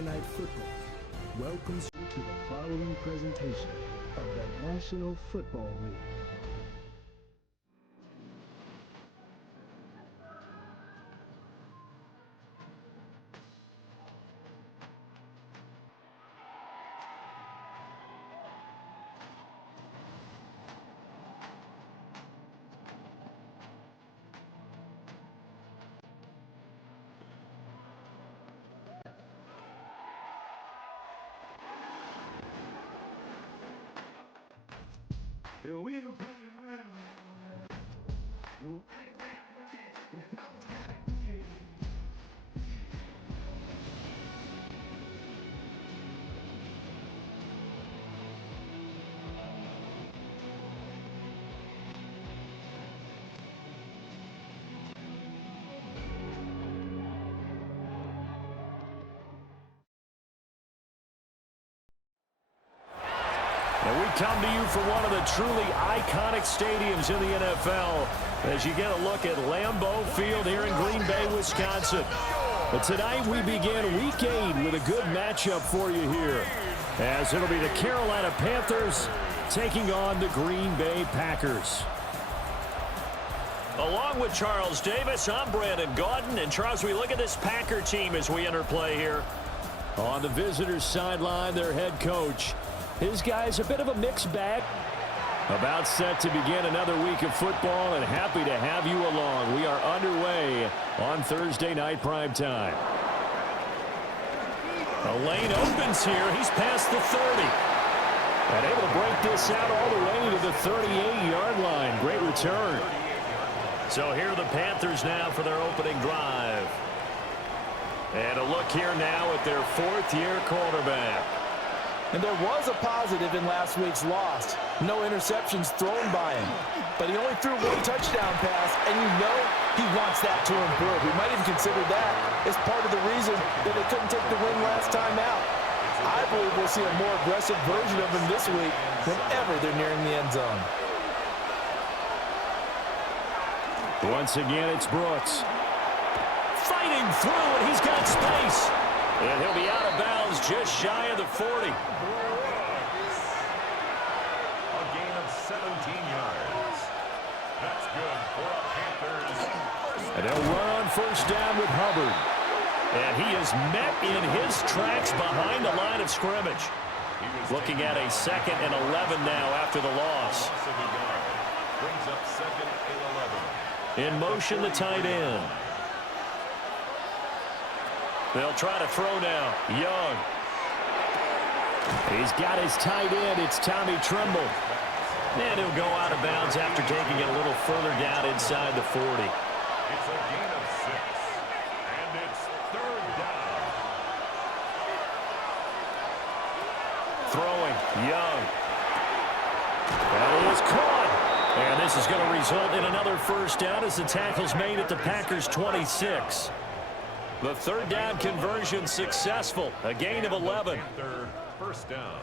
Thursday Night Football welcomes you to the following presentation of the National Football League. And we come to you from one of the truly iconic stadiums in the NFL as you get a look at Lambeau Field here in Green Bay, Wisconsin. But tonight we begin Week 8 with a good matchup for you here, as it'll be the Carolina Panthers taking on the Green Bay Packers. Along with Charles Davis, I'm Brandon Gaudin. And Charles, we look at this Packer team as we enter play here. On the visitors' sideline, their head coach. His guy's a bit of a mixed bag. About set to begin another week of football, and happy to have you along. We are underway on Thursday night primetime. A lane opens here. He's past the 30. And able to break this out all the way to the 38-yard line. Great return. So here are the Panthers now for their opening drive. And a look here now at their fourth-year quarterback. And there was a positive in last week's loss. No interceptions thrown by him. But he only threw one touchdown pass, and you know he wants that to improve. We might even consider that as part of the reason that they couldn't take the win last time out. I believe we'll see a more aggressive version of him this week whenever they're nearing the end zone. Once again, it's Brooks. Fighting through, and he's got space. And he'll be out of bounds just shy of the 40. A gain of 17 yards. That's good for a Panthers. And they'll run on first down with Hubbard. And he is met in his tracks behind the line of scrimmage. Looking at a 2nd and 11 now after the loss. Brings up 2nd and 11. In motion, the tight end. They'll try to throw now. Young. He's got his tight end. It's Tommy Tremble. And he'll go out of bounds after taking it a little further down inside the 40. It's a gain of 6. And it's 3rd down. Throwing. Young. That is caught. And this is going to result in another first down as the tackle's made at the Packers' 26. The 3rd down conversion successful. A gain of 11. First down.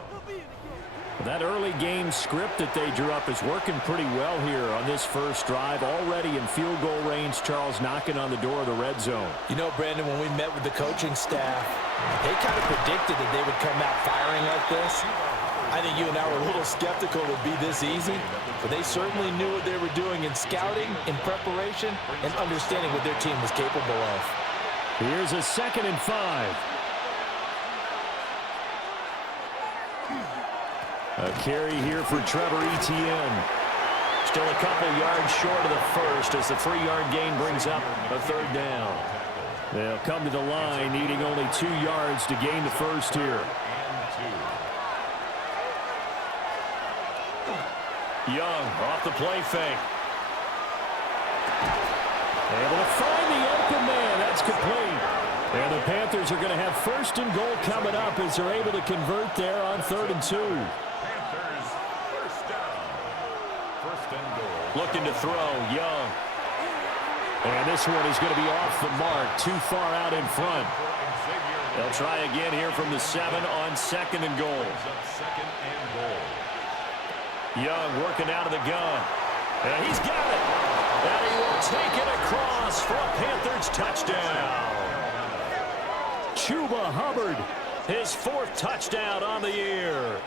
That early game script that they drew up is working pretty well here on this first drive. Already in field goal range, Charles knocking on the door of the red zone. You know, Brandon, when we met with the coaching staff, they kind of predicted that they would come out firing like this. I think you and I were a little skeptical it would be this easy, but they certainly knew what they were doing in scouting, in preparation, and understanding what their team was capable of. Here's a 2nd and 5. A carry here for Trevor Etienne. Still a couple yards short of the first as the 3-yard gain brings up a 3rd down. They'll come to the line needing only 2 yards to gain the first here. Young off the play fake. Able to find the open man. That's complete. And the Panthers are going to have 1st and goal coming up as they're able to convert there on 3rd and 2. Panthers, first down. 1st and goal. Looking to throw, Young. And this one is going to be off the mark, too far out in front. They'll try again here from the 7 on 2nd and goal. 2nd and goal. Young working out of the gun. And he's got it. And he will take it across for a Panthers touchdown. Chuba Hubbard his 4th touchdown on the year.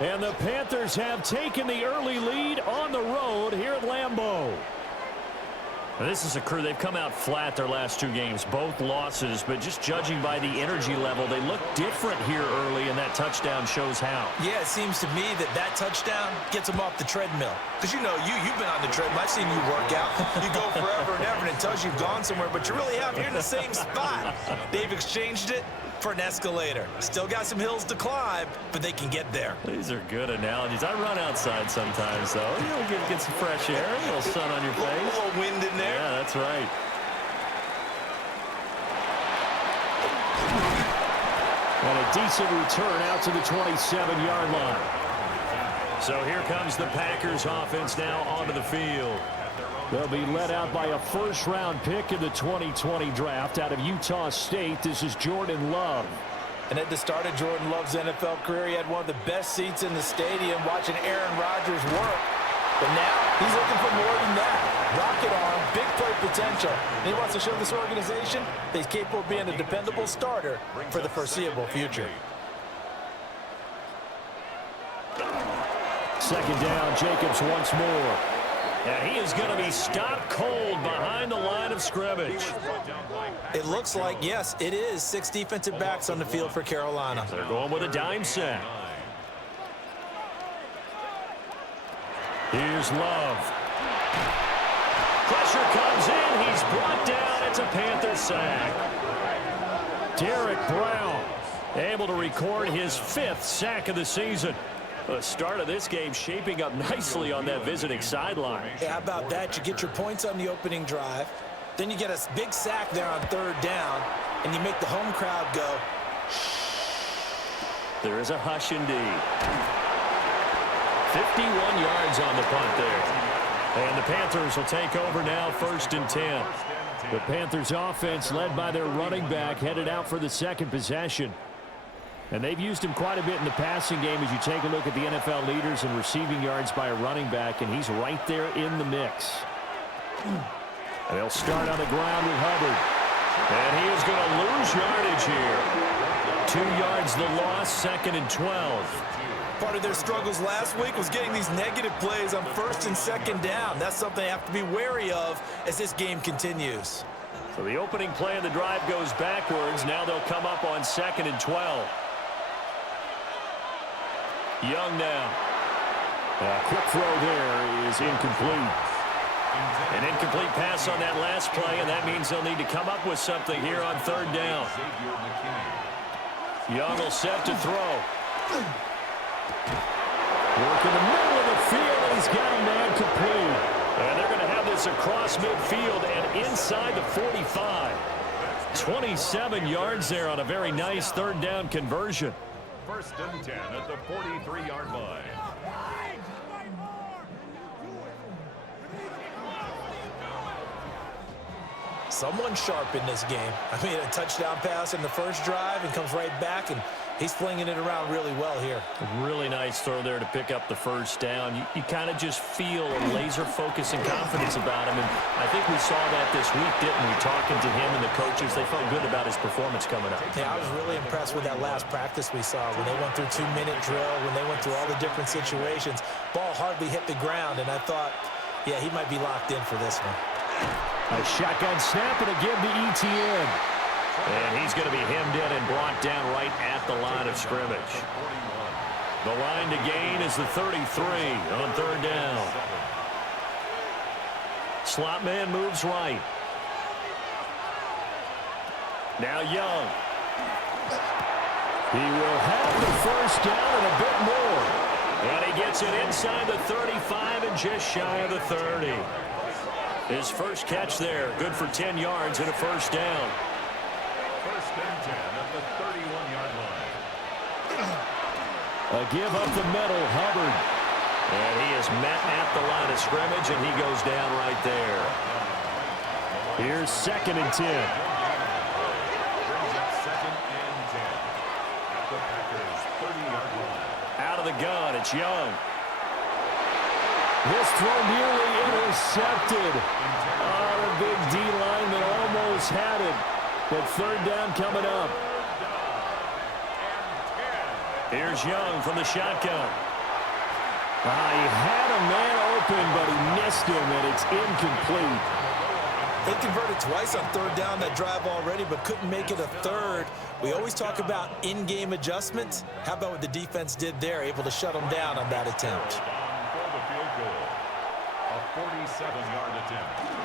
And the Panthers have taken the early lead on the road here at Lambeau. This is a crew, they've come out flat their last 2 games, both losses, but just judging by the energy level, they look different here early, and that touchdown shows how. Yeah, it seems to me that touchdown gets them off the treadmill. Because you know, you've been on the treadmill. I've seen you work out. You go forever and ever, and it tells you've gone somewhere, but you really have. You're in the same spot. They've exchanged it for an escalator. Still got some hills to climb, but they can get there. These are good analogies. I run outside sometimes, though. You know, get some fresh air, a little sun on your face. A little wind in there. Yeah, that's right. And a decent return out to the 27-yard line. So here comes the Packers offense now onto the field. They'll be led out by a first-round pick in the 2020 draft out of Utah State. This is Jordan Love. And at the start of Jordan Love's NFL career, he had one of the best seats in the stadium watching Aaron Rodgers work. But now he's looking for more than that. Rocket arm, big play potential. And he wants to show this organization that he's capable of being a dependable starter for the foreseeable future. Second down, Jacobs once more. And he is going to be stopped cold behind the line of scrimmage. It looks like, yes, it is 6 defensive backs on the field for Carolina. They're going with a dime set. Here's Love. Pressure comes in. He's brought down. It's a Panther sack. Derek Brown able to record his 5th sack of the season. The start of this game shaping up nicely on that visiting sideline. Yeah, how about that? You get your points on the opening drive. Then you get a big sack there on 3rd down, and you make the home crowd go. There is a hush indeed. 51 yards on the punt there. And the Panthers will take over now, 1st and 10. The Panthers offense led by their running back headed out for the 2nd possession. And they've used him quite a bit in the passing game as you take a look at the NFL leaders in receiving yards by a running back, and he's right there in the mix. And they'll start on the ground with Hubbard. And he is going to lose yardage here. 2 yards the loss, 2nd and 12. Part of their struggles last week was getting these negative plays on 1st and 2nd down. That's something they have to be wary of as this game continues. So the opening play of the drive goes backwards. Now they'll come up on 2nd and 12. Young now. A quick throw there is incomplete. An incomplete pass on that last play, and that means they'll need to come up with something here on 3rd down. Young will set to throw. Work in the middle of the field, and he's got a man complete. And they're going to have this across midfield and inside the 45. 27 yards there on a very nice 3rd down conversion. 1st and 10 at the 43-yard line. Someone sharp in this game. I mean, a touchdown pass in the first drive and comes right back, and he's flinging it around really well here. Really nice throw there to pick up the 1st down. You kind of just feel a laser focus and confidence about him, and I think we saw that this week, didn't we? Talking to him and the coaches, they felt good about his performance coming up. Yeah, I was really impressed with that last practice we saw when they went through 2-minute drill, when they went through all the different situations. Ball hardly hit the ground, and I thought, yeah, he might be locked in for this one. A shotgun snap and again to ETN. And he's going to be hemmed in and brought down right at the line of scrimmage. The line to gain is the 33 on 3rd down. Slot man moves right. Now Young. He will have the 1st down and a bit more. And he gets it inside the 35 and just shy of the 30. His first catch there, good for 10 yards and a 1st down. 1st and 10 at the 31-yard line. A give up the middle, Hubbard. And he is met at the line of scrimmage, and he goes down right there. Here's 2nd and 10. Brings up 2nd and 10 at the Packers' 30-yard line. Out of the gun, it's Young. This throw nearly intercepted. Oh, the big D lineman almost had it. But 3rd down coming up. Here's Young from the shotgun. He had a man open, but he missed him, and it's incomplete. They converted twice on third down that drive already, but couldn't make it a third. We always talk about in-game adjustments. How about what the defense did there, able to shut them down on that attempt? For the field goal, a 47-yard attempt.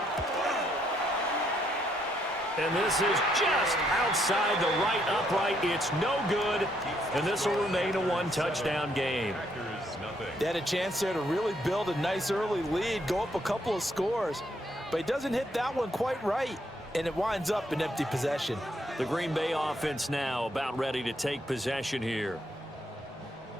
And this is just outside the right upright. It's no good, and this will remain a one-touchdown game. They had a chance there to really build a nice early lead, go up a couple of scores, but he doesn't hit that one quite right, and it winds up an empty possession. The Green Bay offense now about ready to take possession here.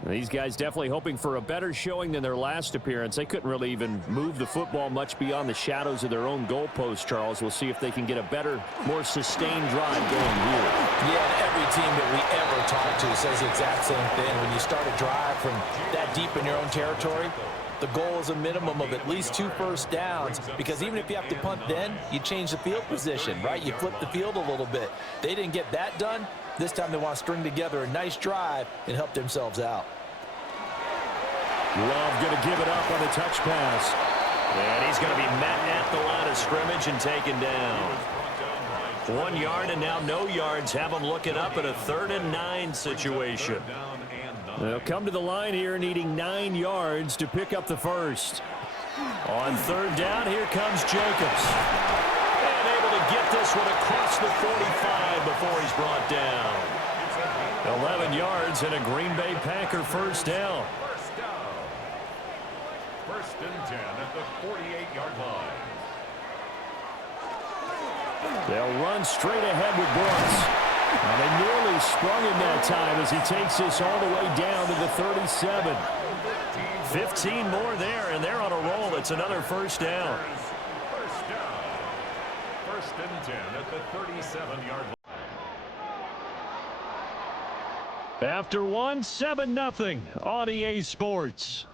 These guys definitely hoping for a better showing than their last appearance. They couldn't really even move the football much beyond the shadows of their own goalpost, Charles. We'll see if they can get a better, more sustained drive going here. Yeah, and every team that we ever talk to says the exact same thing. When you start a drive from that deep in your own territory, the goal is a minimum of at least 2 first downs, because even if you have to punt then, you change the field position, right? You flip the field a little bit. They didn't get that done. This time they want to string together a nice drive and help themselves out. Love going to give it up on the touch pass. And he's going to be met at the line of scrimmage and taken down. 1 yard and now no yards. Have them looking up at a 3rd and 9 situation. They'll come to the line here needing 9 yards to pick up the first. On 3rd down, here comes Jacobs. And able to get this one across the 45 before he's brought down. 11 yards and a Green Bay Packer first down. First and 10 at the 48-yard line. They'll run straight ahead with Brooks. And they nearly sprung him that time as he takes this all the way down to the 37. 15 more there, and they're on a roll. It's another first down. First down. First and 10 at the 37-yard line. After 1, 7-0 on EA Sports.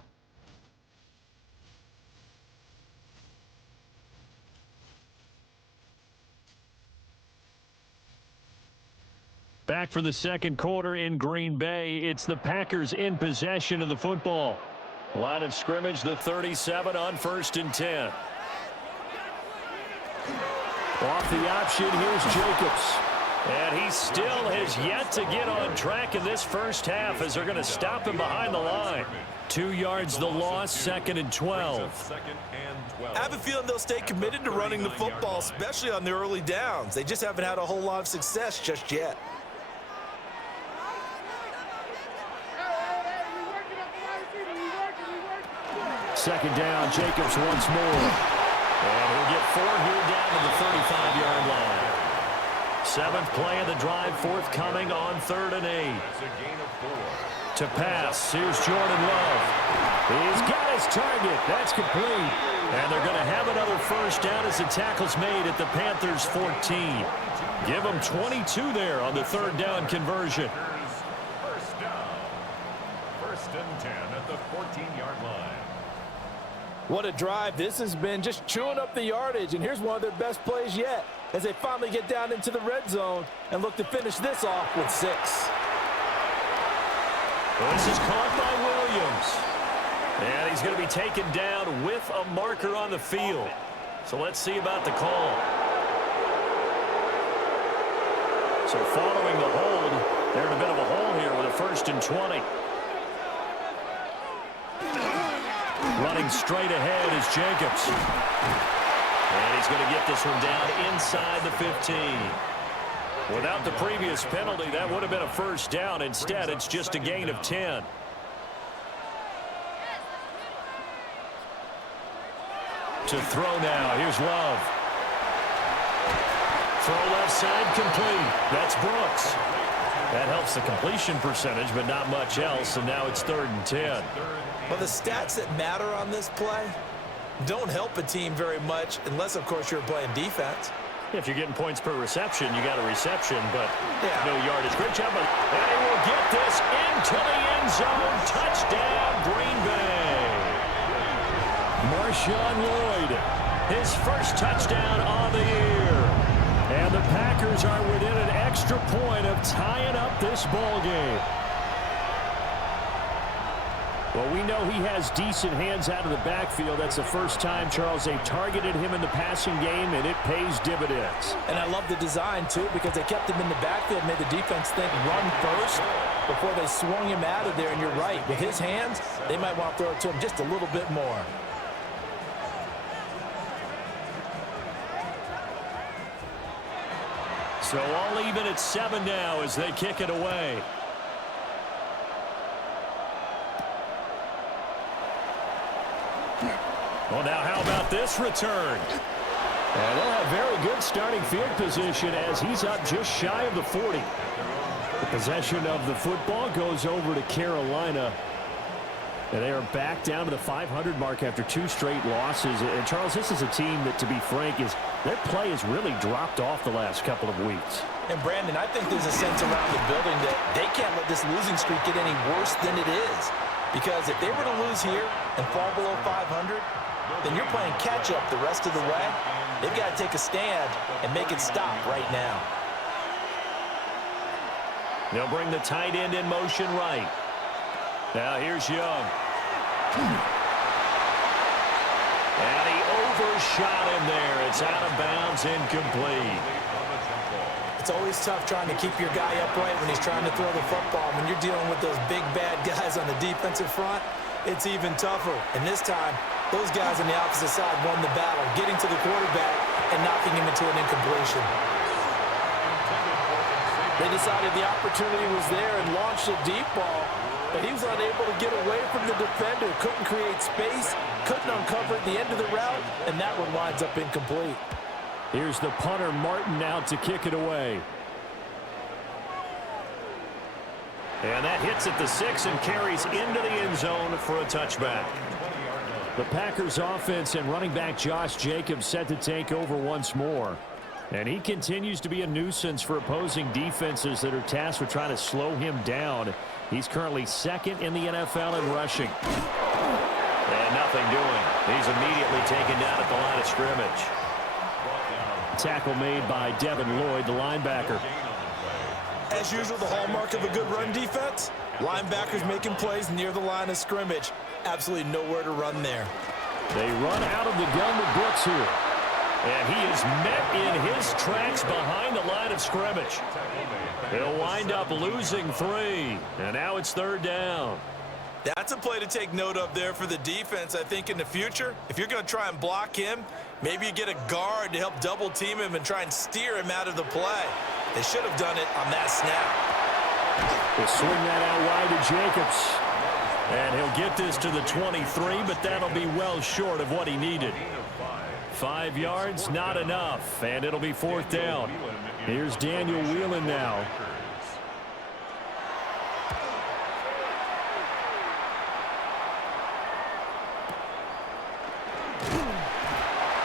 Back for the second quarter in Green Bay. It's the Packers in possession of the football. Line of scrimmage, the 37 on 1st and 10. Off the option, here's Jacobs. And he still has yet to get on track in this first half as they're going to stop him behind the line. 2 yards the loss, 2nd and 12. I have a feeling they'll stay committed to running the football, especially on the early downs. They just haven't had a whole lot of success just yet. Second down, Jacobs once more. And he'll get 4 here down to the 35-yard line. 7th play of the drive, forthcoming on 3rd and 8. To pass, here's Jordan Love. He's got his target. That's complete. And they're going to have another first down as the tackle's made at the Panthers' 14. Give them 22 there on the 3rd down conversion. First down. First and 10 at the 14-yard line. What a drive this has been, just chewing up the yardage, and here's one of their best plays yet as they finally get down into the red zone and look to finish this off with 6. This is caught by Williams. And he's going to be taken down with a marker on the field. So let's see about the call. So following the hold, they're in a bit of a hole here with a 1st and 20. Running straight ahead is Jacobs. And he's going to get this one down inside the 15. Without the previous penalty, that would have been a first down. Instead, it's just a gain of 10. To throw now, here's Love. Throw left side, complete. That's Brooks. That helps the completion percentage, but not much else, and now it's 3rd and 10. Well, the stats that matter on this play don't help a team very much unless, of course, you're playing defense. If you're getting points per reception, you got a reception, but no yardage. Great job, but they will get this into the end zone. Touchdown, Green Bay. Marshawn Lloyd, his first touchdown on the year. And the Packers are within an extra point of tying up this ball game. Well, we know he has decent hands out of the backfield. That's the first time, Charles, they've targeted him in the passing game, and it pays dividends. And I love the design, too, because they kept him in the backfield, made the defense think run first before they swung him out of there. And you're right, with his hands, they might want to throw it to him just a little bit more. So all even at 7 now as they kick it away. Well, now how about this return? And they'll have very good starting field position as he's up just shy of the 40. The possession of the football goes over to Carolina. And they are back down to the 500 mark after 2 straight losses. And, Charles, this is a team that, to be frank, their play has really dropped off the last couple of weeks. And, Brandon, I think there's a sense around the building that they can't let this losing streak get any worse than it is. Because if they were to lose here and fall below 500, then you're playing catch-up the rest of the way. They've got to take a stand and make it stop right now. They'll bring the tight end in motion right. Now here's Young. And he overshot him there. It's out of bounds, incomplete. It's always tough trying to keep your guy upright when he's trying to throw the football. When you're dealing with those big, bad guys on the defensive front, it's even tougher. And this time, those guys on the opposite side won the battle, getting to the quarterback and knocking him into an incompletion. They decided the opportunity was there and launched a deep ball, but he was unable to get away from the defender, couldn't create space, couldn't uncover at the end of the route, and that one winds up incomplete. Here's the punter, Martin, out to kick it away. And that hits at the 6 and carries into the end zone for a touchback. The Packers offense and running back Josh Jacobs set to take over once more. And he continues to be a nuisance for opposing defenses that are tasked with trying to slow him down. He's currently 2nd in the NFL in rushing. And nothing doing. He's immediately taken down at the line of scrimmage. Tackle made by Devin Lloyd, the linebacker. As usual, the hallmark of a good run defense, linebackers making plays near the line of scrimmage. Absolutely nowhere to run there. They run out of the gun with Brooks here. And he is met in his tracks behind the line of scrimmage. He'll wind up losing 3. And now it's 3rd down. That's a play to take note of there for the defense, I think, in the future. If you're going to try and block him, maybe you get a guard to help double team him and try and steer him out of the play. They should have done it on that snap. They'll swing that out wide to Jacobs. And he'll get this to the 23, but that'll be well short of what he needed. 5 yards, not enough, and it'll be 4th down. Here's Daniel Whelan now.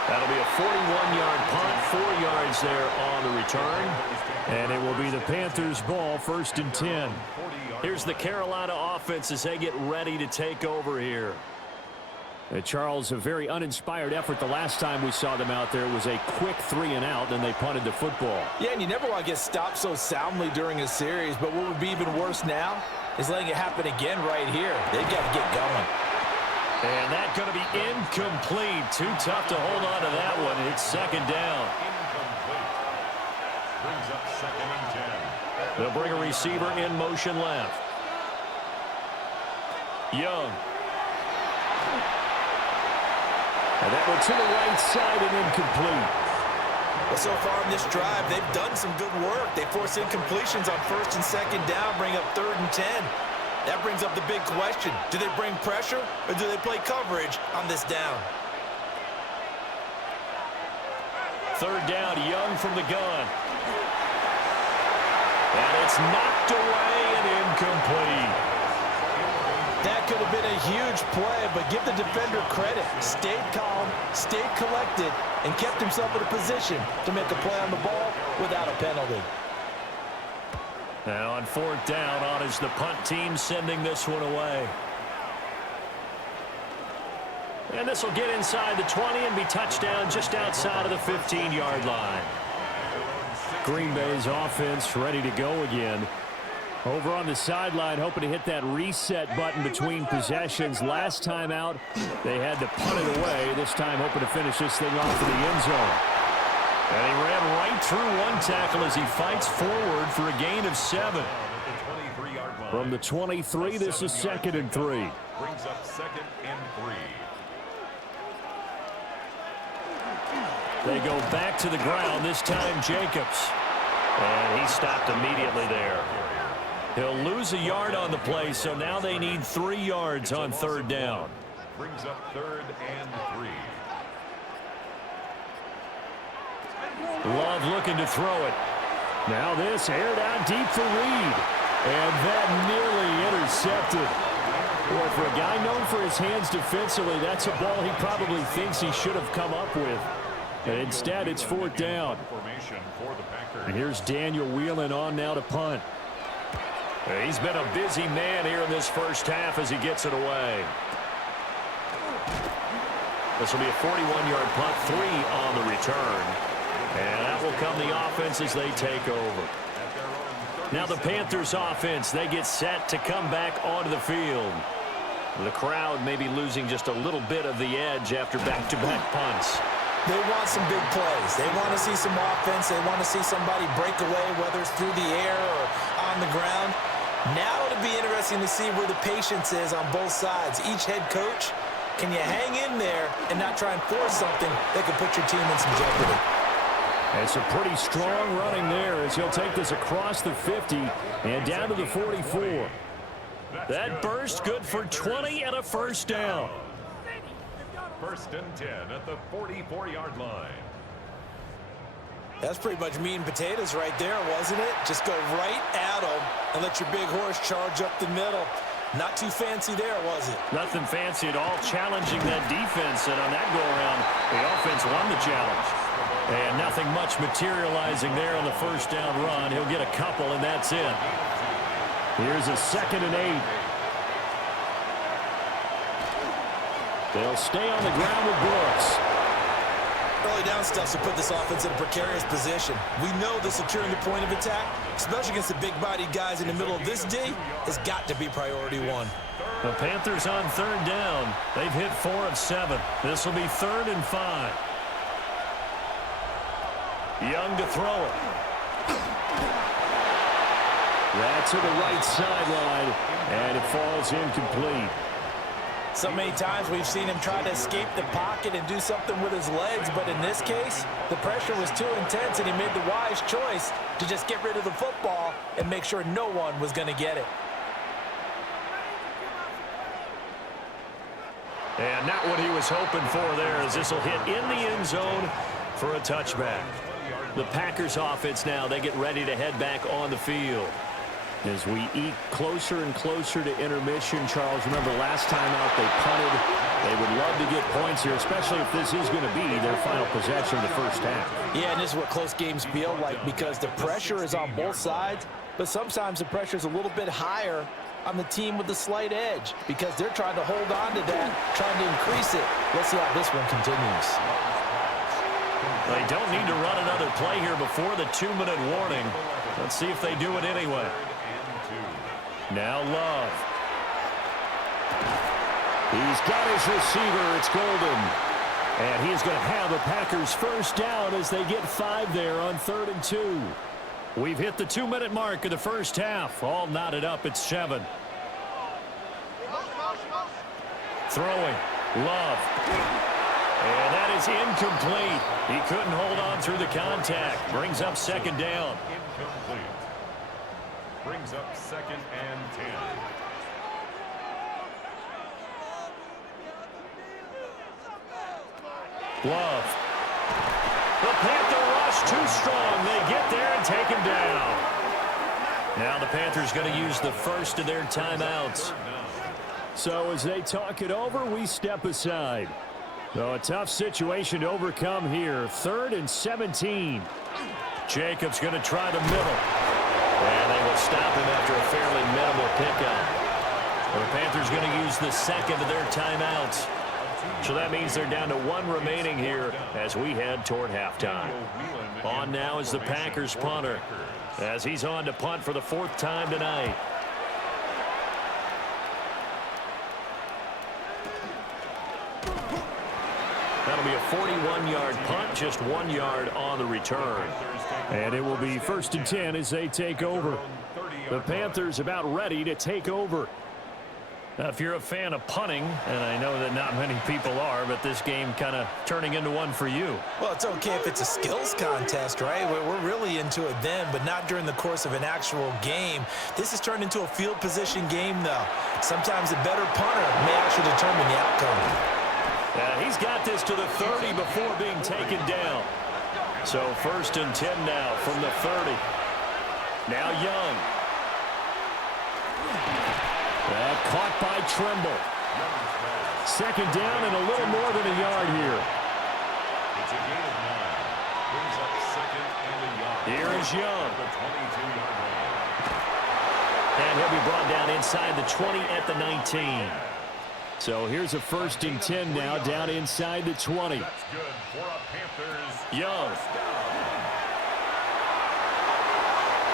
That'll be a 41-yard punt, 4 yards there on the return. And it will be the Panthers' ball, 1st and 10. Here's the Carolina offense as they get ready to take over here. Charles, a very uninspired effort the last time we saw them out there. It was a quick 3-and-out, and they punted the football. Yeah, and you never want to get stopped so soundly during a series, but what would be even worse now is letting it happen again right here. They've got to get going. And that's going to be incomplete. Too tough to hold on to that one. It's 2nd down. Brings up 2nd and 10. They'll bring a receiver in motion left. Young. And that one to the right side and incomplete. Well, so far in this drive, they've done some good work. They force incompletions on 1st and 2nd down, bring up 3rd and 10. That brings up the big question. Do they bring pressure or do they play coverage on this down? 3rd down, Young from the gun. And it's knocked away and incomplete. That could have been a huge play, but give the defender credit. Stayed calm, stayed collected, and kept himself in a position to make a play on the ball without a penalty. Now on 4th down, on is the punt team sending this one away. And this will get inside the 20 and be touchdown just outside of the 15-yard line. Green Bay's offense ready to go again. Over on the sideline, hoping to hit that reset button between possessions. Last time out, they had to punt it away. This time, hoping to finish this thing off in the end zone. And he ran right through one tackle as he fights forward for a gain of 7. From the 23, this is 2nd and 3. Brings up 2nd and 3. They go back to the ground, this time Jacobs. And he stopped immediately there. He'll lose a yard on the play, so now they need 3 yards on 3rd down. Brings up 3rd and 3. Love looking to throw it. Now this aired out deep for Reed. And that nearly intercepted. Boy, for a guy known for his hands defensively, that's a ball he probably thinks he should have come up with. And instead, it's 4th down. And here's Daniel Whelan on now to punt. He's been a busy man here in this first half as he gets it away. This will be a 41-yard punt, 3 on the return. And that will come the offense as they take over. Now the Panthers offense, they get set to come back onto the field. The crowd may be losing just a little bit of the edge after back-to-back punts. They want some big plays. They want to see some offense. They want to see somebody break away, whether it's through the air or on the ground. Now it'll be interesting to see where the patience is on both sides. Each head coach, can you hang in there and not try and force something that could put your team in some jeopardy? It's a pretty strong running there as he'll take this across the 50 and down to the 44. That burst good for 20 and a 1st down. 1st and 10 at the 44-yard line. That's pretty much meat and potatoes right there, wasn't it? Just go right at them and let your big horse charge up the middle. Not too fancy there, was it? Nothing fancy at all, challenging that defense, and on that go-around, the offense won the challenge. And nothing much materializing there on the 1st down run. He'll get a couple, and that's it. Here's a 2nd and 8. They'll stay on the ground with Brooks. Early down stuff to put this offense in a precarious position. We know that securing the point of attack, especially against the big-bodied guys in the middle of this D, has got to be priority 1. The Panthers on 3rd down. They've hit 4 of 7. This will be 3rd and 5. Young to throw it. That's to the right sideline, and it falls incomplete. So many times we've seen him try to escape the pocket and do something with his legs, but in this case, the pressure was too intense, and he made the wise choice to just get rid of the football and make sure no one was going to get it. And not what he was hoping for there, as this will hit in the end zone for a touchback. The Packers offense now, they get ready to head back on the field. As we eke closer and closer to intermission, Charles, remember last time out they punted. They would love to get points here, especially if this is going to be their final possession of the first half. Yeah, and this is what close games feel like because the pressure is on both sides, but sometimes the pressure is a little bit higher on the team with the slight edge because they're trying to hold on to that, trying to increase it. Let's see how this one continues. They don't need to run another play here before the 2-minute warning. Let's see if they do it anyway. Now Love. He's got his receiver. It's Golden. And he's going to have the Packers 1st down as they get 5 there on 3rd and 2. We've hit the 2-minute mark of the first half. All knotted up at 7. Throwing. Love. And that is incomplete. He couldn't hold on through the contact. Brings up 2nd down. Incomplete. Brings up 2nd and 10. Love. The Panther rush too strong. They get there and take him down. Now the Panthers going to use the first of their timeouts. So as they talk it over, we step aside. So a tough situation to overcome here. 3rd and 17. Jacobs going to try the middle. And they will stop him after a fairly minimal pickup. The Panthers going to use the 2nd of their timeouts. So that means they're down to 1 remaining here as we head toward halftime. On now is the Packers punter as he's on to punt for the 4th time tonight. That'll be a 41-yard punt, just 1 yard on the return. And it will be 1st and 10 as they take over. The Panthers about ready to take over. Now, if you're a fan of punting, and I know that not many people are, but this game kind of turning into one for you. Well, it's okay if it's a skills contest, right? We're really into it then, but not during the course of an actual game. This has turned into a field position game, though. Sometimes a better punter may actually determine the outcome. He's got this to the 30 before being taken down. So 1st and 10 now from the 30. Now Young. Caught by Trimble. 2nd down and a little more than a yard here. It's a gain of 9. Brings up 2nd and a yard. Here is Young. The 22-yard line. And he'll be brought down inside the 20 at the 19. So here's a 1st and 10 now down inside the 20. That's good for a Panthers. Young. First down.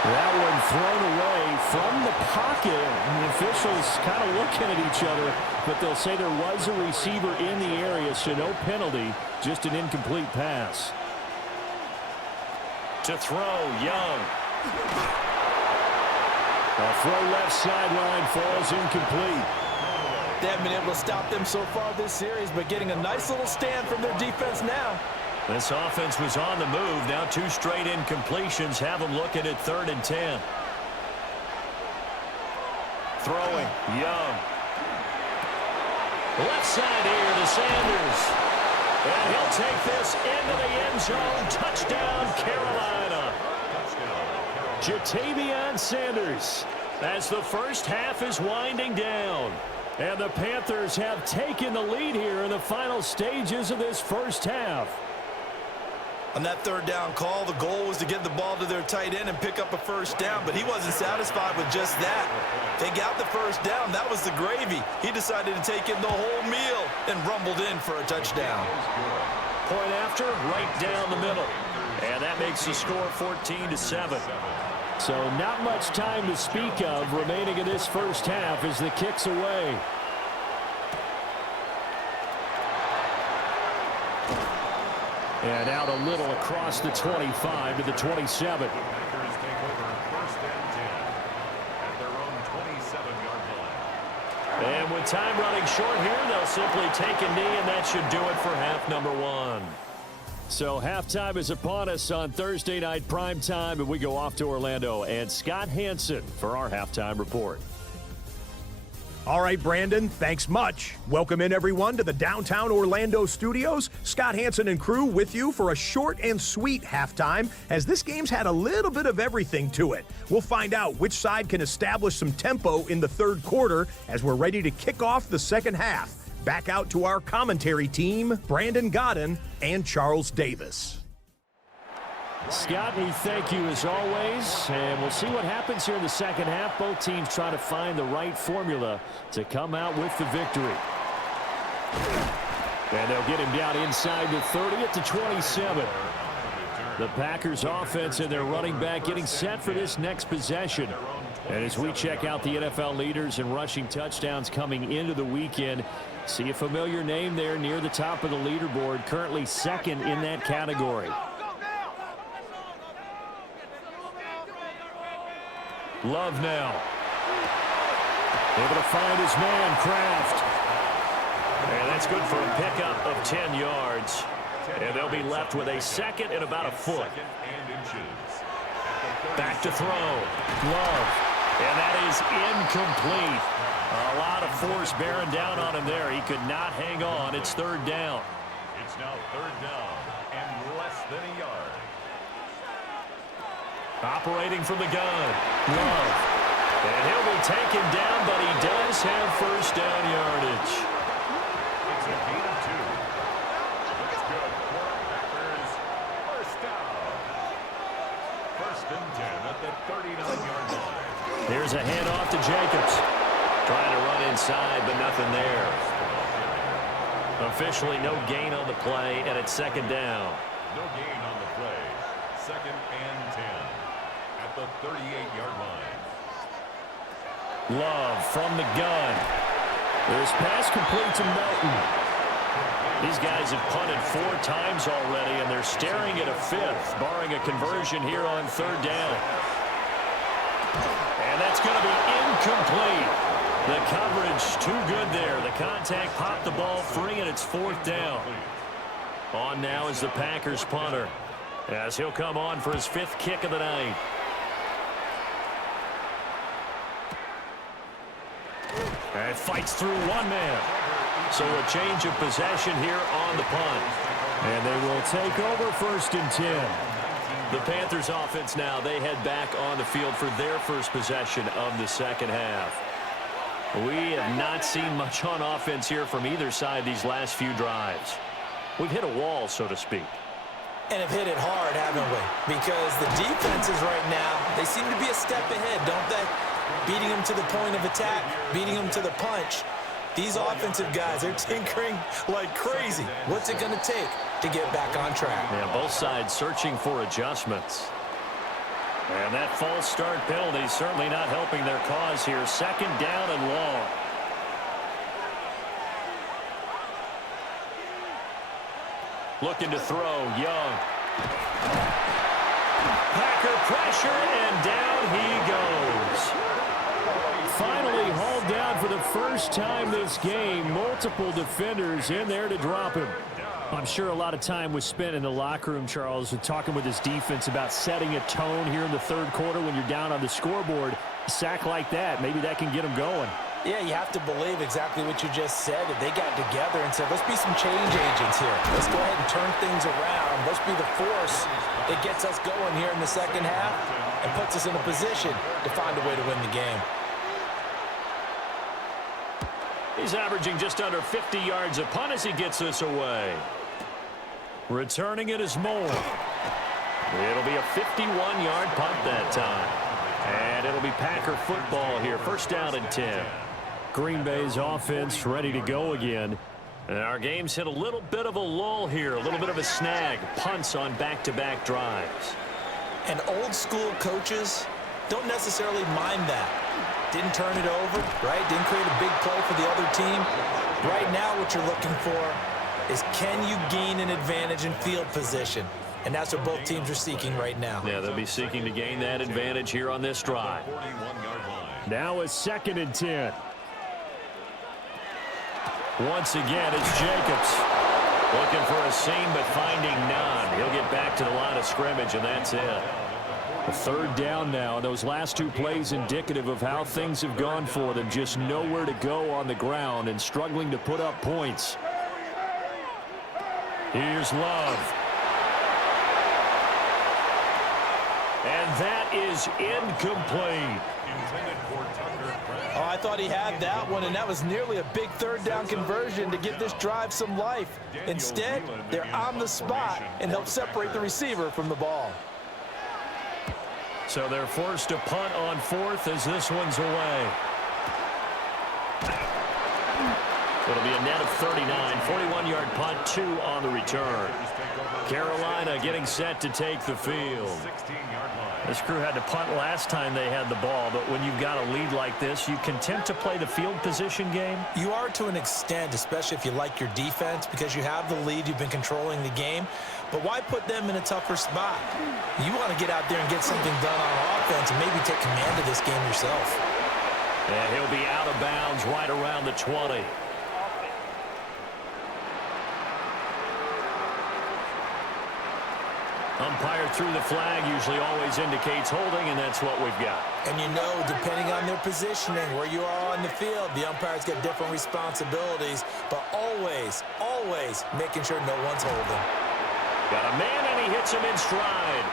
That one thrown away from the pocket. The officials kind of looking at each other, but they'll say there was a receiver in the area, so no penalty, just an incomplete pass. To throw, Young. A throw left sideline falls incomplete. They haven't been able to stop them so far this series, but getting a nice little stand from their defense now. This offense was on the move. Now 2 straight incompletions have them looking at 3rd and 10. Throwing, Young. Left side here to Sanders. And he'll take this into the end zone. Touchdown, Carolina. Ja'Tavion Sanders as the first half is winding down. And the Panthers have taken the lead here in the final stages of this first half. On that 3rd down call, the goal was to get the ball to their tight end and pick up a 1st down, but he wasn't satisfied with just that. They got the 1st down. That was the gravy. He decided to take in the whole meal and rumbled in for a touchdown. Point after, right down the middle. And that makes the score 14-7. So not much time to speak of remaining in this first half as the kick's away. And out a little across the 25 to the 27. Packers take over 1st and 10 at their own 27-yard line. And with time running short here, they'll simply take a knee, and that should do it for half number 1. So halftime is upon us on Thursday night primetime, and we go off to Orlando. And Scott Hansen for our halftime report. All right, Brandon, thanks much. Welcome in, everyone, to the downtown Orlando studios. Scott Hansen and crew with you for a short and sweet halftime, as this game's had a little bit of everything to it. We'll find out which side can establish some tempo in the 3rd quarter as we're ready to kick off the 2nd half. Back out to our commentary team, Brandon Godden and Charles Davis. Scott, we thank you as always, and we'll see what happens here in the 2nd half. Both teams trying to find the right formula to come out with the victory. And they'll get him down inside the 30 at the 27. The Packers offense and their running back getting set for this next possession. And as we check out the NFL leaders in rushing touchdowns coming into the weekend, see a familiar name there near the top of the leaderboard, currently 2nd in that category. Love now. Able to find his man, Kraft. And that's good for a pickup of 10 yards. And they'll be left with a 2nd and about a foot. Back to throw. Love. And that is incomplete. A lot of force bearing down on him there. He could not hang on. It's 3rd down. It's now 3rd down and less than a yard. Operating from the gun. Love. And he'll be taken down, but he does have 1st down yardage. It's a gain of 2. That's good for Packers. 1st down. 1st and 10 at the 39-yard line. Here's a handoff to Jacobs. Trying to run inside, but nothing there. Officially no gain on the play, and it's second down. No gain on the play. 2nd and 10 at the 38-yard line. Love from the gun. This pass complete to Melton. These guys have punted 4 times already, and they're staring at a 5th, barring a conversion here on 3rd down. And that's going to be incomplete. The coverage too good there. The contact popped the ball free, and it's 4th down. On now is the Packers punter, as he'll come on for his 5th kick of the night. And fights through one man. So a change of possession here on the punt. And they will take over 1st and 10. The Panthers offense now, they head back on the field for their first possession of the second half. We have not seen much on offense here from either side these last few drives. We've hit a wall, so to speak. And have hit it hard, haven't we? Because the defenses right now, they seem to be a step ahead, don't they? Beating them to the point of attack, beating them to the punch. These offensive guys, they're tinkering like crazy. What's it going to take to get back on track? Yeah, both sides searching for adjustments. And that false start penalty certainly not helping their cause here. 2nd down and long. Looking to throw, Young. Packer pressure, and down he goes. Finally hauled down for the first time this game. Multiple defenders in there to drop him. I'm sure a lot of time was spent in the locker room, Charles, and talking with his defense about setting a tone here in the 3rd quarter when you're down on the scoreboard. A sack like that, maybe that can get them going. Yeah, you have to believe exactly what you just said. That they got together and said, let's be some change agents here. Let's go ahead and turn things around. Let's be the force that gets us going here in the second half and puts us in a position to find a way to win the game. He's averaging just under 50 yards a punt as he gets this away. Returning it is Moore. It'll be a 51-yard punt that time. And it'll be Packer football here. 1st down and 10. Green Bay's offense ready to go again. And our game's hit a little bit of a lull here. A little bit of a snag. Punts on back-to-back drives. And old-school coaches don't necessarily mind that. Didn't turn it over, right? Didn't create a big play for the other team. Right now what you're looking for is, can you gain an advantage in field position? And that's what both teams are seeking right now. Yeah, they'll be seeking to gain that advantage here on this drive. Now it's 2nd and 10. Once again, it's Jacobs. Looking for a seam, but finding none. He'll get back to the line of scrimmage, and that's it. A 3rd down now. Those last 2 plays indicative of how things have gone for them. Just nowhere to go on the ground and struggling to put up points. Here's Love. And that is incomplete. Oh, I thought he had that one, and that was nearly a big 3rd down conversion to give this drive some life. Instead, they're on the spot and help separate the receiver from the ball. So they're forced to punt on 4th as this one's away. It'll be a net of 39. 41-yard punt, 2 on the return. Carolina getting set to take the field. This crew had to punt last time they had the ball, but when you've got a lead like this, you content to play the field position game? You are to an extent, especially if you like your defense, because you have the lead, you've been controlling the game. But why put them in a tougher spot? You want to get out there and get something done on offense and maybe take command of this game yourself. And he'll be out of bounds right around the 20. Umpire threw the flag, usually always indicates holding, and that's what we've got. And you know, depending on their positioning, where you are on the field, the umpires get different responsibilities, but always, always making sure no one's holding. Got a man, and he hits him in stride.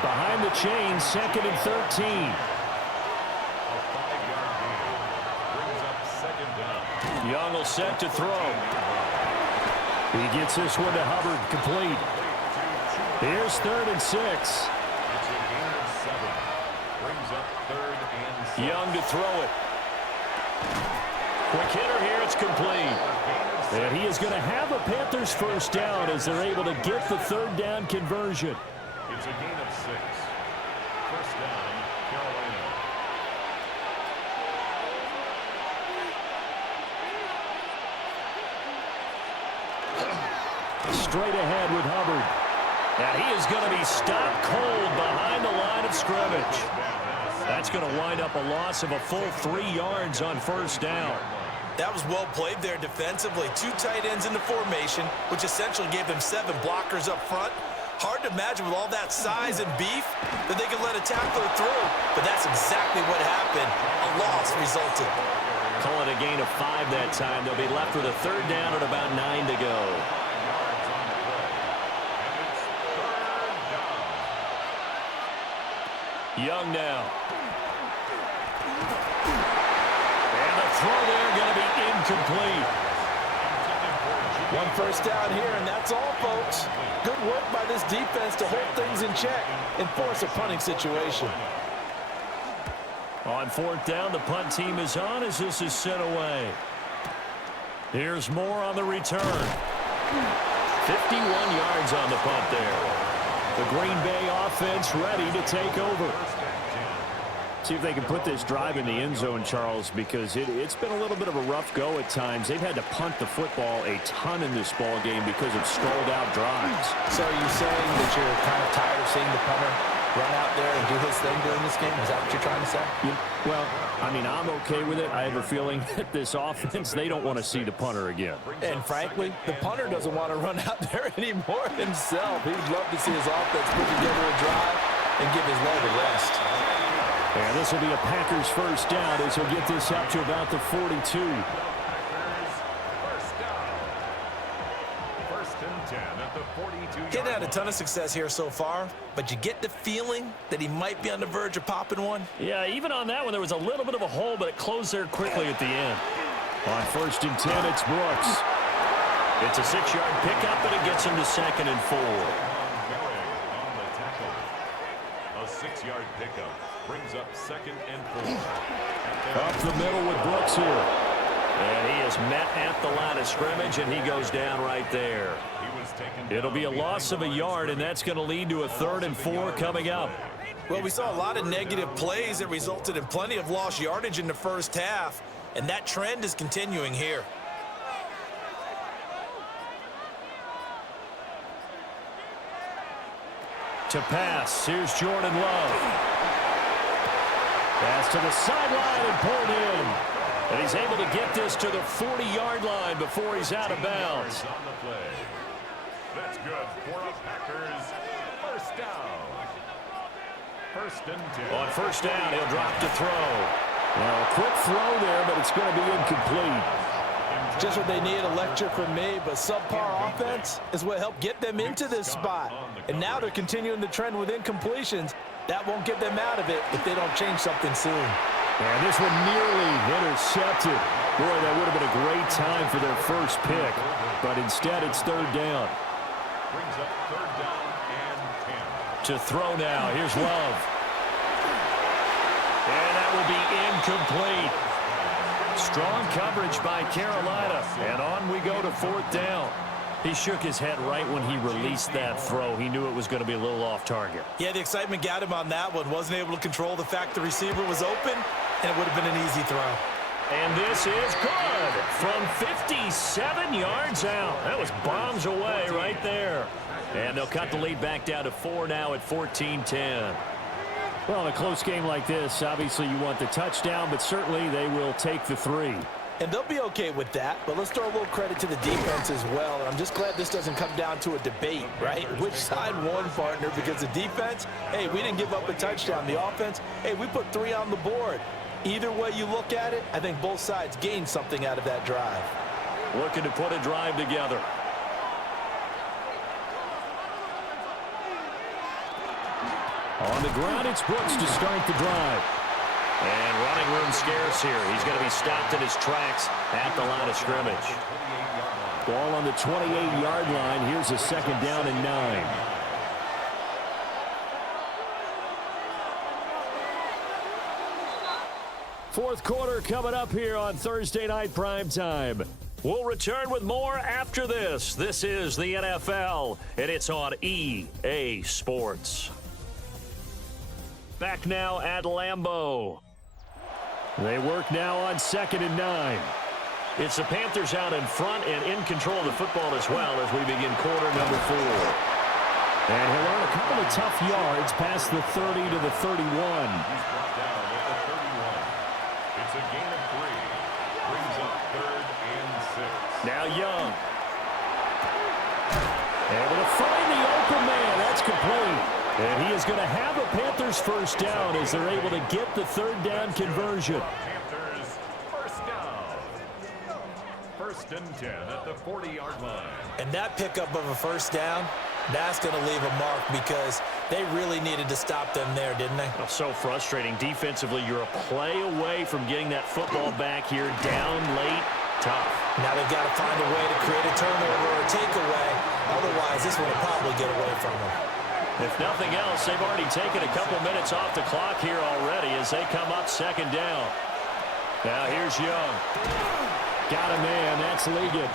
Behind the chain, 2nd and 13. A 5-yard gain brings up 2nd down. Young will set to throw. He gets this one to Hubbard, complete. Here's 3rd and 6. It's a gain of 7. Brings up 3rd and 6. Young to throw it. Quick hitter here, it's complete. And he is going to have a Panthers first down as they're able to get the third down conversion. It's a gain of 6. First down, Carolina. Straight ahead with Hubbard. And he is going to be stopped cold behind the line of scrimmage. That's going to wind up a loss of a full 3 yards on first down. That was well played there defensively. 2 tight ends in the formation, which essentially gave them 7 blockers up front. Hard to imagine with all that size and beef that they could let a tackler through. But that's exactly what happened. A loss resulted. Call it a gain of 5 that time. They'll be left with a third down at about 9 to go. Young now. And the throw there going to be incomplete. 1 first down here, and that's all, folks. Good work by this defense to hold things in check and force a punting situation. On 4th down, the punt team is on as this is sent away. Here's more on the return. 51 yards on the punt there. The Green Bay offense ready to take over. See if they can put this drive in the end zone, Charles, because it's been a little bit of a rough go at times. They've had to punt the football a ton in this ball game because of stalled-out drives. So are you saying that you're kind of tired of seeing the punter run out there and do his thing during this game? Is that what you're trying to say? Well, I mean, I'm okay with it. I have a feeling that this offense, they don't want to see the punter again. And frankly, the punter doesn't want to run out there anymore himself. He'd love to see his offense put together a drive and give his leg a rest. And this will be a Packers first down as he'll get this up to about the 42. First down. First and 10 at the 42-yard He's had a ton of success here so far, but you get the feeling that he might be on the verge of popping one. Yeah, even on that one, there was a little bit of a hole, but it closed there quickly at the end. On first and 10, it's Brooks. It's a 6-yard pickup, and it gets him to 2nd and 4. On the tackle. A 6-yard pickup brings up 2nd and 4. Up the middle with Brooks here. And he is met at the line of scrimmage, and he goes down right there. It'll be a loss of a yard, and that's going to lead to a 3rd and 4 coming up. Well, we saw a lot of negative plays that resulted in plenty of lost yardage in the first half, and that trend is continuing here. To pass, here's Jordan Love. Pass to the sideline and pulled in. And he's able to get this to the 40-yard line before he's out of bounds. On the play. That's good for a Packers first down. First and 10. On first down, he'll drop to throw. Well, a quick throw there, but it's going to be incomplete. Just what they need, a lecture from me, but subpar offense is what helped get them into this spot. And now they're continuing the trend with incompletions. That won't get them out of it if they don't change something soon. And this one nearly intercepted. Boy, that would have been a great time for their first pick. But instead, it's 3rd down. Brings up 3rd down and 10. To throw now. Here's Love. And that will be incomplete. Strong coverage by Carolina. And on we go to 4th down. He shook his head right when he released that throw. He knew it was going to be a little off target. Yeah, the excitement got him on that one. Wasn't able to control the fact the receiver was open, and it would have been an easy throw. And this is good from 57 yards out. That was bombs away right there. And they'll cut the lead back down to 4 now at 14-10. Well, in a close game like this, obviously you want the touchdown, but certainly they will take the 3. And they'll be okay with that, but let's throw a little credit to the defense as well. And I'm just glad this doesn't come down to a debate, right? Which side won, partner? Because the defense, hey, we didn't give up a touchdown. The offense, hey, we put 3 on the board. Either way you look at it, I think both sides gained something out of that drive. Looking to put a drive together. On the ground, it's Brooks to start the drive. And running room scarce here. He's going to be stopped in his tracks at the line of scrimmage. Ball on the 28-yard line. Here's a 2nd down and 9. Fourth quarter coming up here on Thursday Night Primetime. We'll return with more after this. This is the NFL, and it's on EA Sports. Back now at Lambeau. They work now on 2nd and 9. It's the Panthers out in front and in control of the football as well as we begin quarter number 4. And he'll earn a couple of tough yards past the 30 to the 31. He's brought down at the 31. It's a gain of 3. Brings up 3rd and 6. Now Young. Able to find the open man. That's complete. And he is going to have a Panthers first down as they're able to get the 3rd down conversion. Panthers first down. 1st and 10 at the 40-yard line. And that pickup of a first down, that's going to leave a mark because they really needed to stop them there, didn't they? Oh, so frustrating. Defensively, you're a play away from getting that football back here down late. Tough. Now they've got to find a way to create a turnover or a takeaway. Otherwise, this one will probably get away from them. If nothing else, they've already taken a couple minutes off the clock here already as they come up 2nd down. Now here's Young. Got a man. That's Ligon.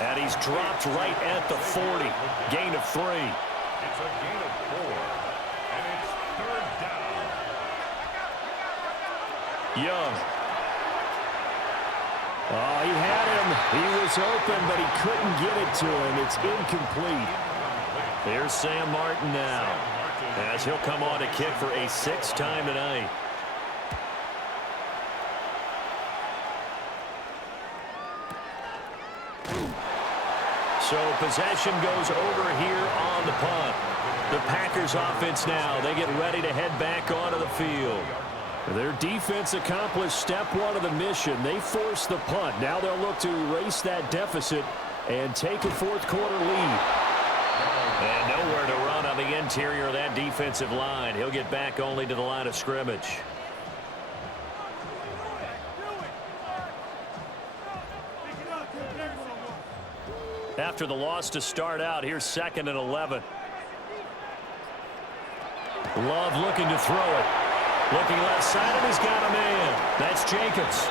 And he's dropped right at the 40. Gain of 3. It's a gain of 4. And it's 3rd down. Young. Oh, he had him. He was open, but he couldn't get it to him. It's incomplete. Here's Sam Martin now as he'll come on to kick for a 6th time tonight. So possession goes over here on the punt. The Packers offense now, they get ready to head back onto the field. Their defense accomplished step 1 of the mission. They forced the punt. Now they'll look to erase that deficit and take a 4th quarter lead. And nowhere to run on the interior of that defensive line. He'll get back only to the line of scrimmage. After the loss to start out, here's 2nd and 11. Love looking to throw it. Looking left side, and he's got a man. That's Jacobs.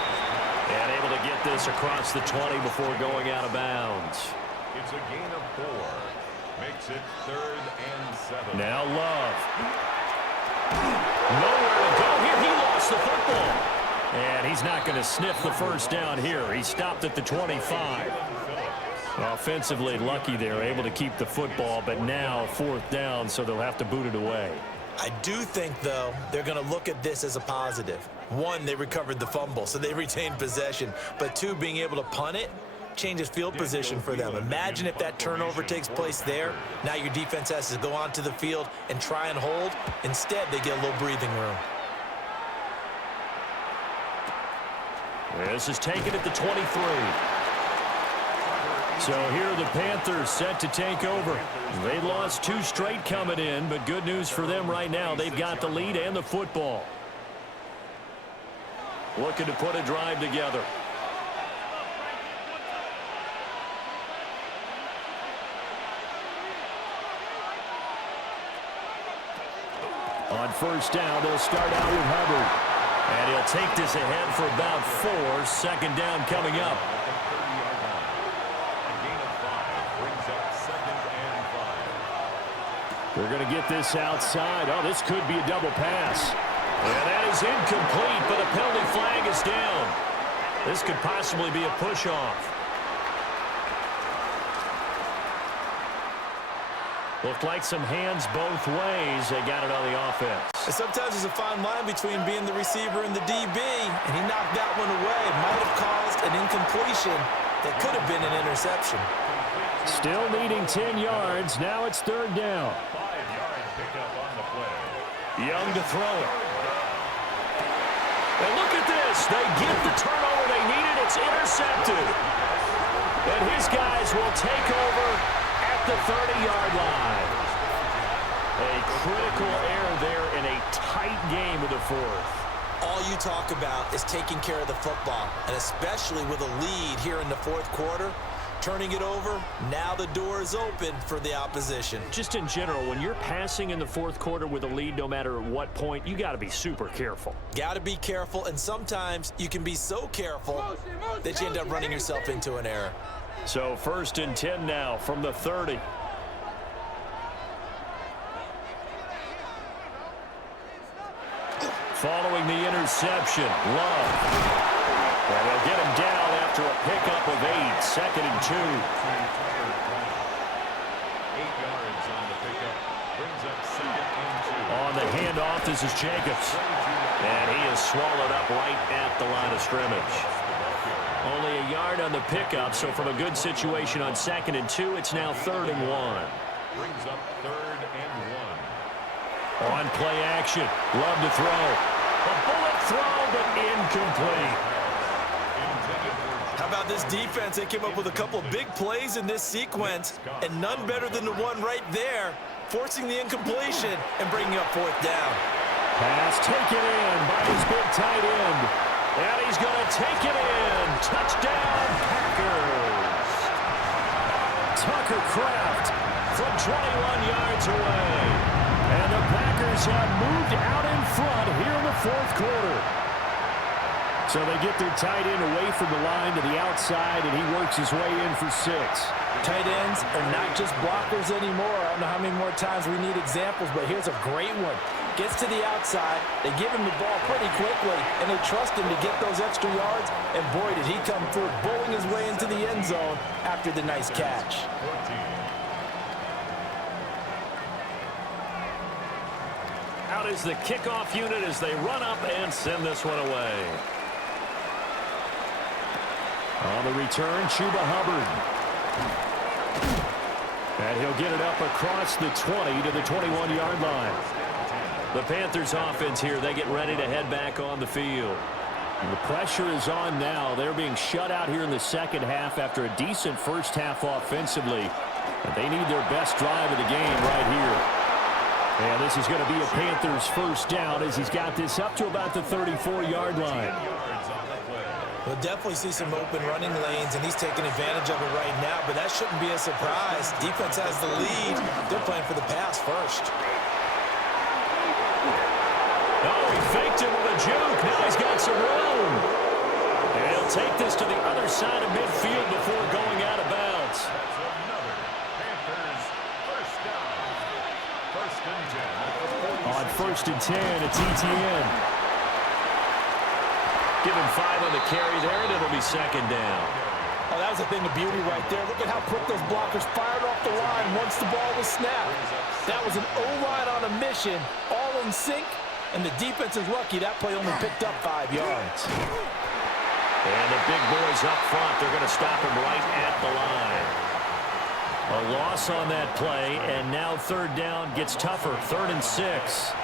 And able to get this across the 20 before going out of bounds. It's a gain of 4. Makes it 3rd and 7. Now Love. Nowhere to go here. He lost the football. And he's not going to sniff the first down here. He stopped at the 25. Offensively lucky they're able to keep the football, but now 4th down, so they'll have to boot it away. I do think, though, they're going to look at this as a positive. 1, they recovered the fumble, so they retained possession. But 2, being able to punt it changes field position for them. Imagine if that turnover takes place there. Now your defense has to go onto the field and try and hold. Instead, they get a little breathing room. This is taken at the 23. So here are the Panthers set to take over. They lost 2 straight coming in, but good news for them right now. They've got the lead and the football. Looking to put a drive together. On first down, they'll start out with Hubbard. And he'll take this ahead for about 4. 2nd down coming up. They're going to get this outside. Oh, this could be a double pass. And that is incomplete, but a penalty flag is down. This could possibly be a push-off. Looked like some hands both ways. They got it on the offense. And sometimes there's a fine line between being the receiver and the DB, and he knocked that one away. Might have caused an incompletion that could have been an interception. Still needing 10 yards. Now it's 3rd down. 5-yard pickup on the play. Young to throw it. And look at this. They get the turnover they needed. It's intercepted. And his guys will take over at the 30-yard line. A critical error there in a tight game of the 4th. All you talk about is taking care of the football, and especially with a lead here in the 4th quarter, turning it over. Now the door is open for the opposition. Just in general, when you're passing in the fourth quarter with a lead, no matter at what point, you got to be super careful. Got to be careful, and sometimes you can be so careful that you end up running yourself into an error. So 1st and 10 now from the 30. Following the interception, Love. Well, they'll get him down after a pickup of 8. 2nd and 2. 8 yards on the pickup. Brings up 2nd and 2. On the handoff, this is Jacobs. And he is swallowed up right at the line of scrimmage. Only a yard on the pickup, so from a good situation on 2nd and 2, it's now 3rd and 1. Brings up 3rd and 1. On play action, Love to throw. A bullet throw, but incomplete. How about this defense? They came up with a couple of big plays in this sequence, and none better than the one right there, forcing the incompletion and bringing up 4th down. Pass taken in by his big tight end. And he's going to take it in. Touchdown, Packers. Tucker Kraft from 21 yards away. And the Packers have moved out in front here in the fourth quarter. So they get their tight end away from the line to the outside, and he works his way in for 6. Tight ends are not just blockers anymore. I don't know how many more times we need examples, but here's a great one. Gets to the outside, they give him the ball pretty quickly, and they trust him to get those extra yards, and boy, did he come through, bowling his way into the end zone after the nice catch. Out is the kickoff unit as they run up and send this one away. On the return, Chuba Hubbard. And he'll get it up across the 20 to the 21-yard line. The Panthers offense here, they get ready to head back on the field. And the pressure is on now. They're being shut out here in the second half after a decent first half offensively. And they need their best drive of the game right here. And this is going to be a Panthers first down as he's got this up to about the 34-yard line. We'll definitely see some open running lanes, and he's taking advantage of it right now, but that shouldn't be a surprise. Defense has the lead. They're playing for the pass first. Oh, he faked it with a juke. Now he's got some room. And he'll take this to the other side of midfield before going out of bounds. That's another Panthers first down. 1st and 10. On 1st and 10, it's ETN. Give him 5 on the carry there, and it'll be 2nd down. Oh, that was a thing of beauty right there. Look at how quick those blockers fired off the line once the ball was snapped. That was an O-line on a mission, all in sync, and the defense is lucky that play only picked up 5 yards. And the big boys up front, they're going to stop him right at the line. A loss on that play, and now 3rd down gets tougher, 3rd and 6.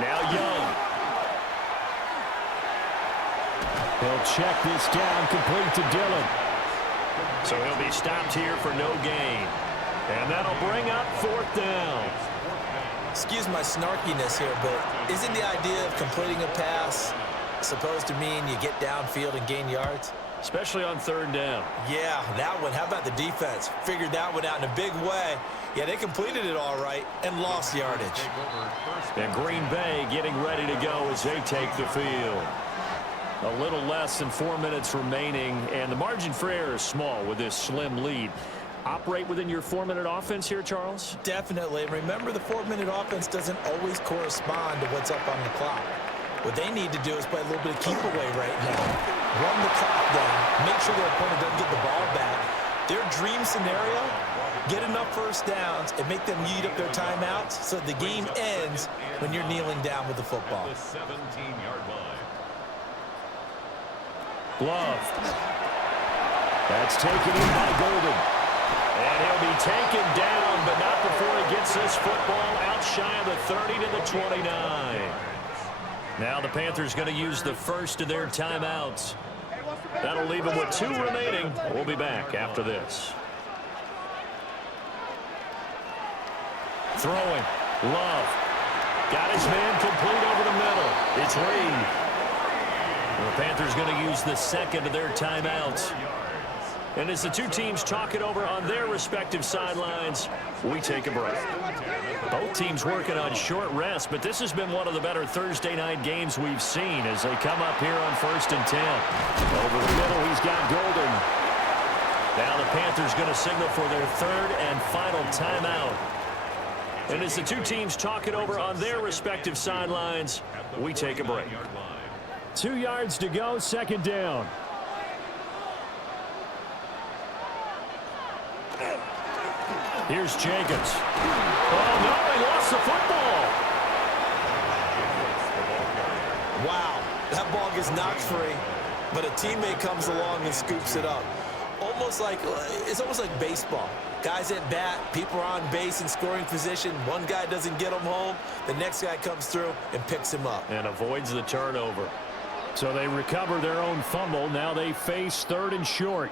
Now Young. He'll check this down, complete to Dillon. So he'll be stopped here for no gain. And that'll bring up 4th down. Excuse my snarkiness here, but isn't the idea of completing a pass supposed to mean you get downfield and gain yards? Especially on 3rd down. Yeah, that one. How about the defense? Figured that one out in a big way. Yeah, they completed it all right and lost yardage. And Green Bay getting ready to go as they take the field. A little less than 4 minutes remaining, and the margin for error is small with this slim lead. Operate within your 4-minute offense here, Charles? Definitely. Remember, the 4-minute offense doesn't always correspond to what's up on the clock. What they need to do is play a little bit of keep away right now. Run the clock down. Make sure their opponent doesn't get the ball back. Their dream scenario, get enough first downs and make them eat up their timeouts so the game ends when you're kneeling down with the football. The 17-yard line. Love. That's taken in by Golden. And he'll be taken down, but not before he gets this football out shy of the 30 to the 29. Now the Panthers going to use the first of their timeouts. That'll leave them with 2 remaining. We'll be back after this. Throwing. Love. Got his man complete over the middle. It's Reed. The Panthers going to use the second of their timeouts. And as the two teams talk it over on their respective sidelines, we take a break. Both teams working on short rest, but this has been one of the better Thursday night games we've seen as they come up here on 1st and 10. Over the middle, he's got Golden. Now the Panthers going to signal for their third and final timeout. And as the two teams talk it over on their respective sidelines, we take a break. 2 yards to go, second down. Here's Jenkins. Oh, no, he lost the football. Wow, that ball gets knocked free, but a teammate comes along and scoops it up. It's almost like baseball. Guys at bat, people are on base in scoring position. One guy doesn't get him home. The next guy comes through and picks him up. And avoids the turnover. So they recover their own fumble. Now they face third and short.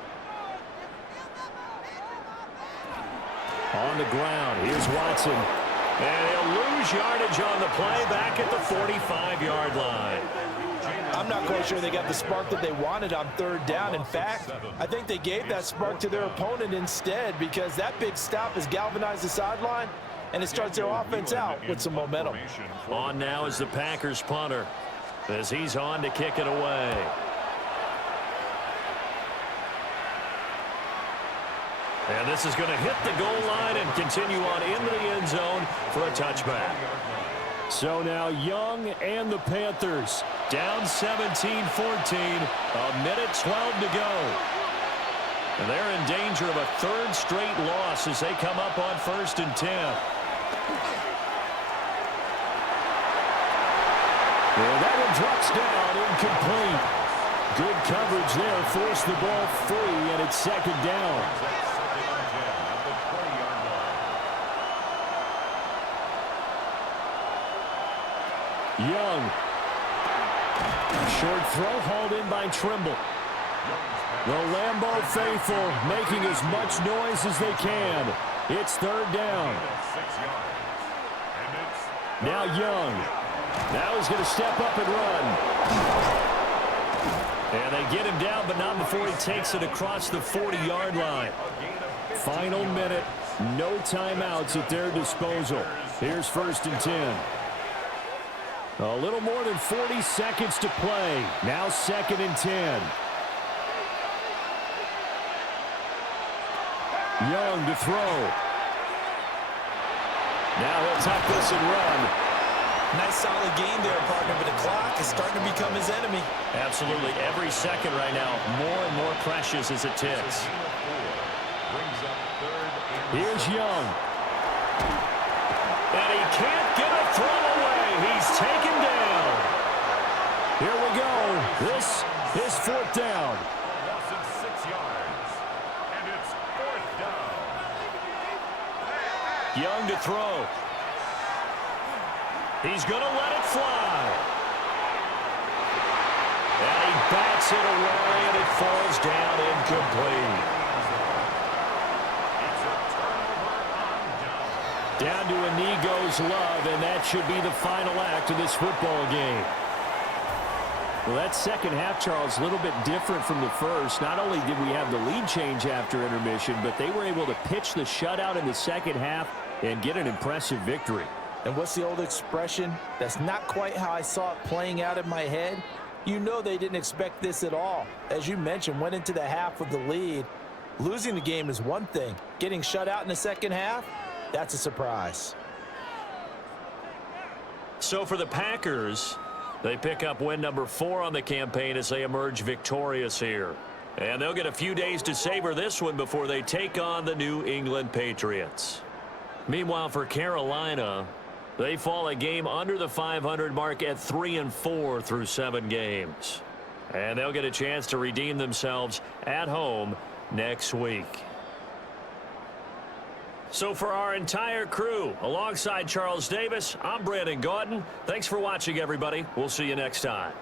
On the ground, here's Watson. And he'll lose yardage on the play back at the 45-yard line. I'm not quite sure they got the spark that they wanted on third down. In fact, I think they gave that spark to their opponent instead because that big stop has galvanized the sideline, and it starts their offense out with some momentum. On now is the Packers punter as he's on to kick it away. And this is going to hit the goal line and continue on into the end zone for a touchback. So now Young and the Panthers down 17-14, a minute 12 to go. And they're in danger of a third straight loss as they come up on 1st and 10. And that one drops down, incomplete. Good coverage there, forced the ball free, and it's second down. Young. Short throw hauled in by Trimble. The Lambeau faithful making as much noise as they can. It's third down. Now Young. Now he's going to step up and run. And they get him down, but not before he takes it across the 40-yard line. Final minute. No timeouts at their disposal. Here's 1st and 10. A little more than 40 seconds to play. Now 2nd and 10. Young to throw. Now he'll tuck this and run. Nice solid game there, partner, but the clock is starting to become his enemy. Absolutely. Every second right now, more and more precious as it ticks. Here's Young. And he can't get a throw away. He's taken down. Here we go. This is 4th down. Loss of 6 yards. And it's 4th down. Young to throw. He's going to let it fly. And he bats it away, and it falls down incomplete. Down to a knee goes Love, and that should be the final act of this football game. Well, that second half, Charles, a little bit different from the first. Not only did we have the lead change after intermission, but they were able to pitch the shutout in the second half and get an impressive victory. And what's the old expression? That's not quite how I saw it playing out in my head. You know they didn't expect this at all. As you mentioned, went into the half with the lead. Losing the game is one thing. Getting shut out in the second half, that's a surprise. So for the Packers, they pick up win number 4 on the campaign as they emerge victorious here. And they'll get a few days to savor this one before they take on the New England Patriots. Meanwhile, for Carolina, they fall a game under the 500 mark at 3-4 through 7 games. And they'll get a chance to redeem themselves at home next week. So for our entire crew, alongside Charles Davis, I'm Brandon Gaudin. Thanks for watching, everybody. We'll see you next time.